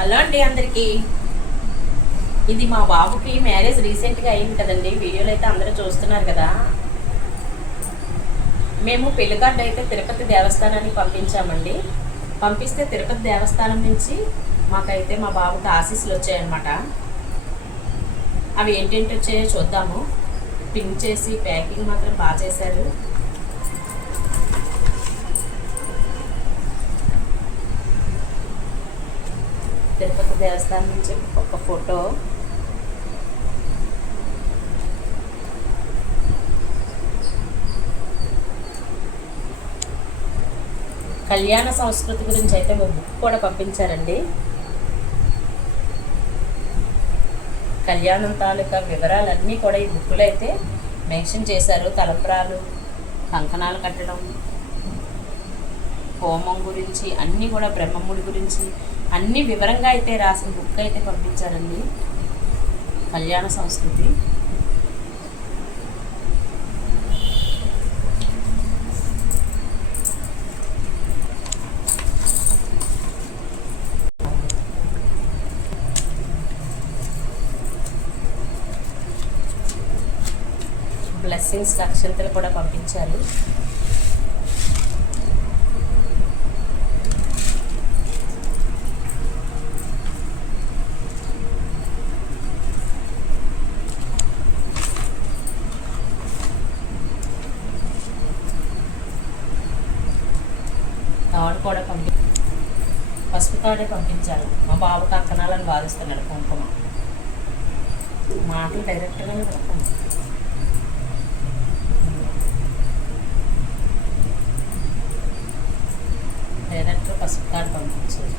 Hello అండి అందరికీ. ఇది మా బాబుకి మ్యారేజ్ రీసెంట్గా అయింది కదండి. వీడియోలు అయితే అందరూ చూస్తున్నారు కదా. మేము పెళ్ళి కార్డు అయితే తిరుపతి దేవస్థానానికి పంపించామండి. పంపిస్తే తిరుపతి దేవస్థానం నుంచి మాకైతే మా బాబుకి ఆశీస్సులు వచ్చాయన్నమాట. అవి ఏంటేంటి వచ్చాయో చూద్దాము. పిన్ చేసి ప్యాకింగ్ మాత్రం బాగా చేశారు. దేవస్థానం నుంచి ఒక ఫోటో. కళ్యాణ సంస్కృతి గురించి అయితే ఒక బుక్ కూడా పంపించారండి. కళ్యాణం తాలూకా వివరాలన్నీ కూడా ఈ బుక్లో అయితే మెన్షన్ చేశారు. తలంబ్రాలు కంకణాలు కట్టడం హోమం గురించి అన్నీ కూడా బ్రహ్మముడి గురించి అన్ని వివరంగా అయితే రాసిన బుక్ అయితే పంపించారండి. కళ్యాణ సంస్కృతి. బ్లెస్సింగ్స్ అక్షంతలు కూడా పంపించారు. తాడు కూడా పంపి పసుపు తాడే పంపించాలి మా బాబు కక్కనాలని బాధిస్తున్నాడు కుంకుమ. మాటలు డైరెక్ట్గానే పెడతాను డైరెక్ట్గా పసుపు తాడు పంపించారు.